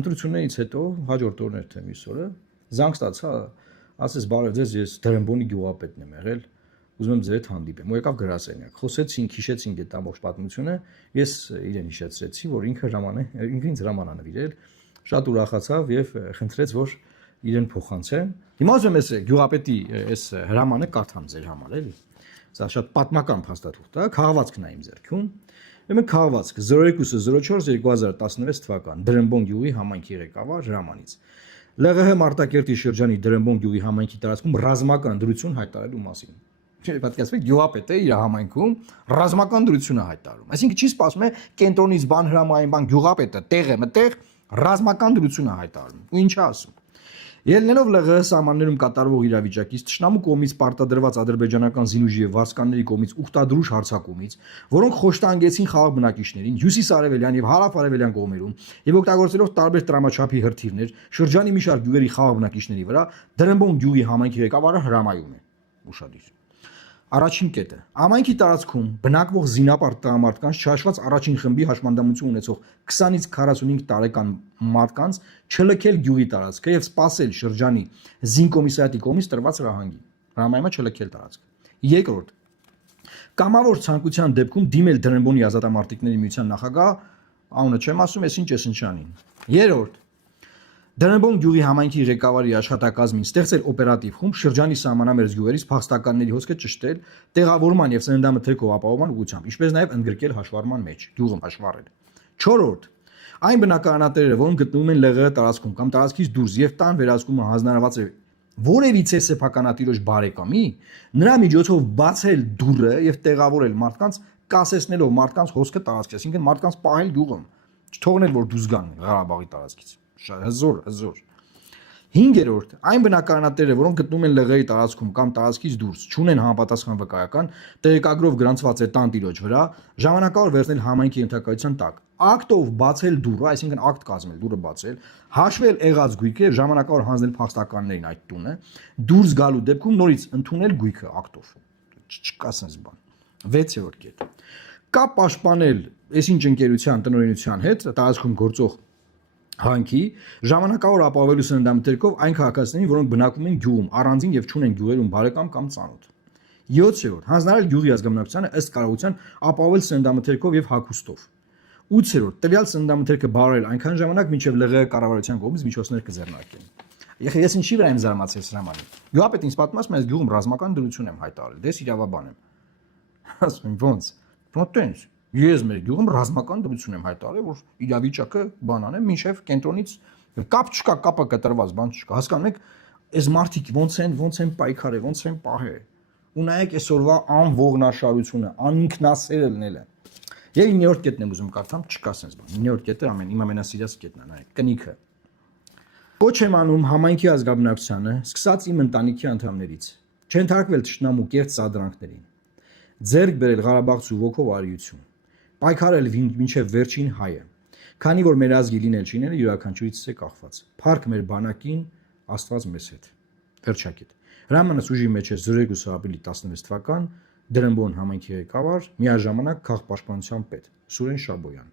Ընտրություններից հետո հաջորդ օրն էր թե մյուս օրը զանգ ստացա, ասես բարև ձեզ, ես Դրամբոնի գյուղապետն եմ եղել, ուզում եմ ձեր հետ հանդիպեմ։ Ու եկավ գրասենյակ։ Խոսեցինք, հիշեցինք այդ ամբողջ պատմությունը, ես իրեն հիշեցրեցի, որ ինքը ինձ հրաման է նվիրել, շատ ուրախացավ եւ խնդրեց, որ իրեն փոխանցեմ։ Հիմա ուզում եմ այս գյուղապետի այս հրամանը կարդամ ձեր համար, էլի։ Սա շատ պատմական փաստաթուղթ է, քաղվածքն է իմ ձեռքում։ Ուրեմն քաղվածք 02/04/2016 թվական Դրամբոն գյուղի համայնքի ղեկավար հրամանից։ ԼՂՀ Մարտակերտի շրջանի Դրամբոն գյուղի համայնքի տարածքում ռազմական դրություն հայտարարելու մասին։ Պատկերացրեք, գյուղապետը իր համայնքում ռազմական դրություն է հայտարարում։ Այսինքն չի սպասում է կենտրոնից բան հրամային, բան գյուղապետը տեղ է մտեղ ռազմական դրություն է հայտարարում։ Ու ինչ ասում։ Ելնելով ԼՂՀ սահմաններում կատարվող իրավիճակից, Թշնամու կողմից պարտադրված ադրբեջանական զինուժի եւ վարձկանների կողմից ուխտադրուժ հարձակումից, որոնք խոշտանգեցին խաղաղ բնակիչներին հյուսիսարևելյան եւ հարավարևելյան կողմերում եւ օգտագործելով տարբեր տրամաչափի հրթիռներ, շրջանի մի շարք գյուղերի խաղաղ բնակիչների վրա Դրամբոն գյուղի համայնքի ղեկավարը հրամայում է։ Ուշադիր։ Առաջին կետը. ամայնքի տարածքում բնակվող զինապարտ տղամարդկանց չհաշված առաջին խմբի հաշմանդամություն ունեցող 20-ից 45 տարեկան մարդկանց չլքել գյուղի տարածքը եւ սպասել շրջանի զինկոմիսարիատի կողմից տրված հրահանգի։ Հրամայումը չլքել տարածքը։ Երկրորդ. կամավոր ցանկության դեպքում դիմել Դրամբոնի ազատամարտիկների միության նախագահ, անունը չեմ ասում, ես ինչ է Սնչյանին։ Երրորդ. Դրամբոն գյուղի համայնքի ղեկավարի աշխատակազմին ստեղծել օպերատիվ խումբ շրջանի սահմանամերձ գյուղերից փախստականների հոսքը ճշտել, տեղավորման եւ սննդամթերքով ապահովման ուղղությամբ, ինչպես նաեւ ընդգրկել հաշվառման մեջ, գյուղում հաշվառել։ 4-րդ. այն բնակարանատերերը, որոնք գտնվում են ԼՂՀ տարածքում կամ տարածքից դուրս եւ տան վերահսկումը հանձնարարված է որևիցե սեփականատիրոջ բարեկամի, նրա միջոցով բացել դուռը եւ տեղավորել մարդկանց, կասեցնելով մարդկանց հոսքը տարածքից, այսինքն մարդկանց պահել գյուղում, չթողնել որ դուրս գան Ղարաբաղի տարածքից։ Հզոր։ 5-րդ. այն բնակարանատերերը, որոնք գտնվում են ԼՂՀ-ի տարածքում կամ տարածքից դուրս, չունեն համապատասխան վկայական, տեղեկագրով գրանցված է տան տիրոջ վրա, ժամանակավոր վերցնել համայնքի ենթակայության տակ, ակտով բացել դուռը, այսինքն ակտ կազմել, դուռը բացել, հաշվել եղած գույքը եւ ժամանակավոր հանձնել փախստականներին այդ տունը, դուրս գալու դեպքում նորից ընդունել գույքը ակտով։ Չկա sense բան։ 6-րդ կետ. կապ պաշտպանել այսինչ ընկերության տնօրինության հետ տարածքում գործող հանքի ժամանակավոր ապահովելու սննդամթերքով այն քաղաքացիներին, որոնք բնակվում են գյուղում, առանձին եւ չունեն գյուղերում բարեկամ կամ ծանոթ։ 7-րդ. հանձնարարել գյուղի ազգամնակցությանը ըստ կարողության ապահովել սննդամթերքով եւ հագուստով։ 8-րդ. տվյալ սննդամթերքը բարել այնքան ժամանակ, մինչեւ ԼՂՀ կառավարության կողմից միջոցներ կձեռնարկեն։ Ես ինչի վրա եմ զարմացել սրամանի։ Գյուղապետին ինձ պատմում է, ես գյուղում ռազմական դրություն եմ հայտարարել, դες իրավաբան եմ։ Ասում ոնց։ Ոնց ես մեր գյուղում ռազմական դրություն եմ հայտարարել, որ իրավիճակը բանան է, մինչև կենտրոնից կապ չկա, կապը կտրված, բան չկա։ Հասկանում եք, այս մարդիկ ոնց են պայքարել, ոնց են պահել։ Ու նայեք այսօրվա անողնաշարությունը, անինքնասերը լինելը։ Եվ 9-րդ կետն եմ ուզում կարդամ, չկա sense բան։ 9-րդ կետը իմ ամենասիրած կետն է, նայեք, կնիքը։ Կոչ եմ անում համայնքի ազգաբնակչությանը, սկսած իմ ընտանիքի անդամներից, չընթարկվել թշնամու կեղծ սադրանքներին, ձեռք բերել Ղարաբաղցու ոգով արիություն, պայքարել մինչև վերջին հայը, քանի որ մեր ազգի լինել չինելը յուրաքանչյուրից է կախված, փառք մեր բանակին, Աստված մեզ հետ։ Վերջակետ։ Հրամանս ուժի մեջ է 02/16 թվական Դրամբոն համայնքի ղեկավար, միաժամանակ քաղաքապաշտպանության պետ Սուրեն Շաբոյան։